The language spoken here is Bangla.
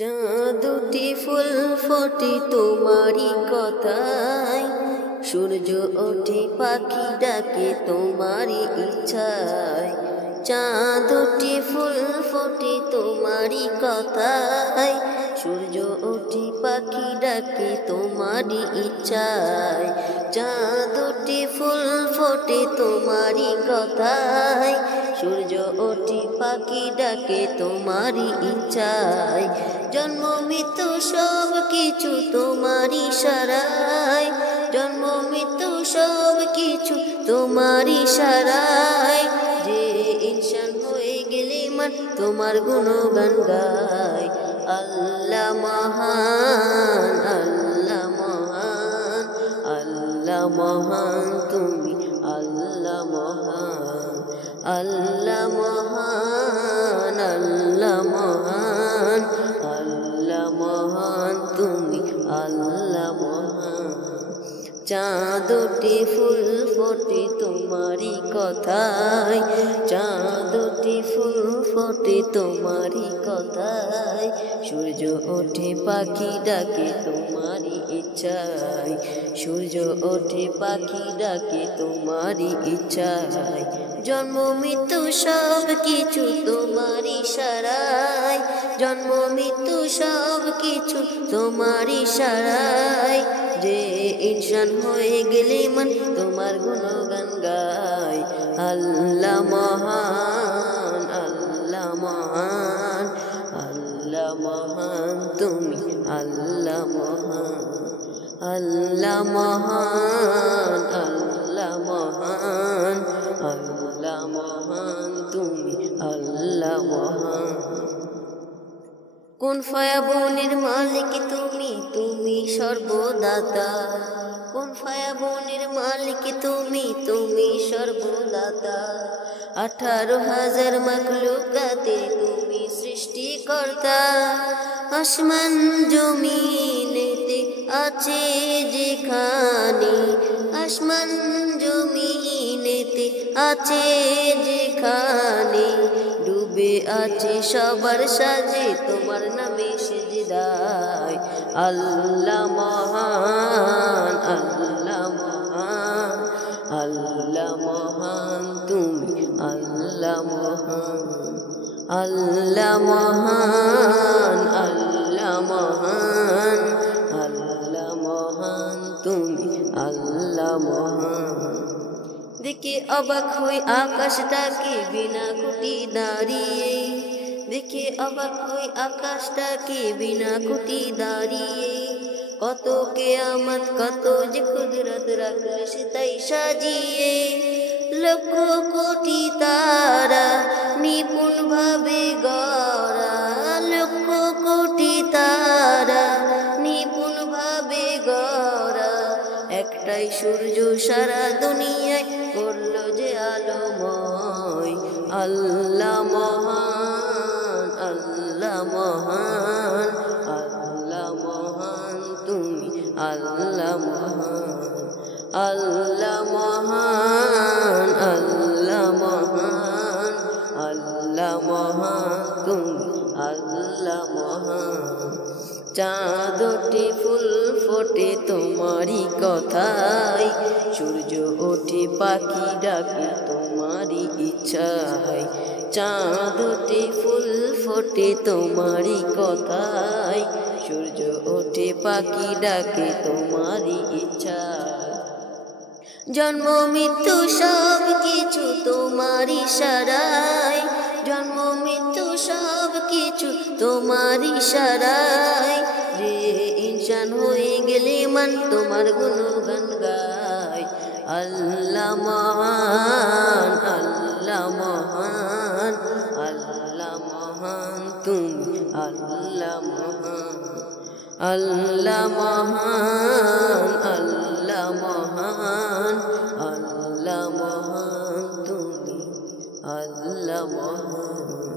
চাঁদটি ফুল ফোটে তোমারি কথায়, সূর্য ওঠে পাখি ডাকে তোমারি ইচ্ছায়। চাঁদটি ফুল ফোটে তোমারি কথায়, সূর্য ওঠে পাখি ডাকে তোমারি ইচ্ছায়। চাঁদটি ফুল ফোটে তোমারি কথায়, সূর্য ওঠে পাখি ডাকে তোমারি ইচ্ছায়। জন্ম মৃত্যু সব কিছু তোমার ইশারায়, জন্ম মৃত্যু সব কিছু তোমার ইশারায়। যে ইনসান হয়ে গেলে মান তোমার গুণগান গায়। আল্লাহ মহান, আল্লাহ মহান, আল্লাহ মহান তুমি, আল্লাহ মহান, আল্লাহ মহান, আল্লাহ মহান, আল্লাহ মহান তুমি, আল্লাহ মহান। চাঁদটি ফুল ফোটে তোমারি কথায়, চাঁদটি ফুল ফোটে তোমারি কথায়। সূর্য ওঠে পাখি ডাকে তোমারি ইচ্ছায়, সূর্য ওঠে পাখি ডাকে তোমারি ইচ্ছায়। জন্ম মৃত্যু সব কিছু তোমার ইশারায়, জন্ম মৃত্যু সব কিছু তোমার ইশারায়। যে ইনসান হয়ে গেলে মান তোমার গুণগান গায়। আল্লাহ মহান, আল্লাহ মহান, আল্লাহ মহান তুমি, আল্লাহ মহান, আল্লাহ মহান, আল্লাহ মহান, আল্লাহ মহান তুমি, আল্লাহ মহান। কোন ফায়াবনের মালিক তুমি, তুমি সর্বদাতা। কোন ফায়াবনের মালিক তুমি, তুমি সর্বদাতা। 18,000 মাখলুকাতে তুমি সৃষ্টিকর্তা। আসমান জমিনেতে আছে যেখানে, আসমান জমিনেতে আছে যেখানে। ডুবে আছে সবার সাজে তোমার নামে সিজদায়। আল্লাহ মহান, আল্লাহ মহান, আল্লাহ মহান তুমি, আল্লাহ মহান, আল্লাহ মহান, আল্লাহ মহান, আল্লাহ মহান তুমি, আল্লাহ মহান। দেখে অবাক হই আকাশটাকে বিনা খুঁটি দাঁড়িয়ে, দেখে অবাক হই আকাশটাকে বিনা খুঁটি দাঁড়িয়ে। কত কিয়ামত কত যে কুদরত রাখলে সে তাই সাজিয়ে। লক্ষ কোটি তারা নিপুণ ভাবে গড়া, লক্ষ কোটি তারা নিপুণ ভাবে গড়া। একটাই সূর্য সারা দুনিয়ায় করলো যে আলোময়। আল্লাহ মহান, আল্লাহ মহান, আল্লাহ মহান তুমি, আল্লাহ মহান, আল্লাহ মহান, আল্লাহ মহান, আল্লাহ মহান তুমি, আল্লাহ মহান। চাঁদটি ফুল ফোটে তোমারি কথায়, সূর্য ওঠে পাখি ডাকে তোমারি ইচ্ছায়। চাঁদটি ফুল ফোটে তোমারি কথায়, সূর্য ওঠে পাখি ডাকে তোমারি ইচ্ছায়। জন্ম মৃত্যু সব কিছু তোমার ইশারায়, জন্ম মৃত্যু সব কিছু তোমার ইশারায়। যে ইনসান হয়ে গেলে মান তোমার গুণগান গায়। আল্লাহ মহান, আল্লাহ মহান, আল্লাহ মহান তুমি, আল্লাহ মহান, আল্লাহ মহান, আল্লাহ মহান, আল্লাহ মহান তুমি, আল্লাহ মহান।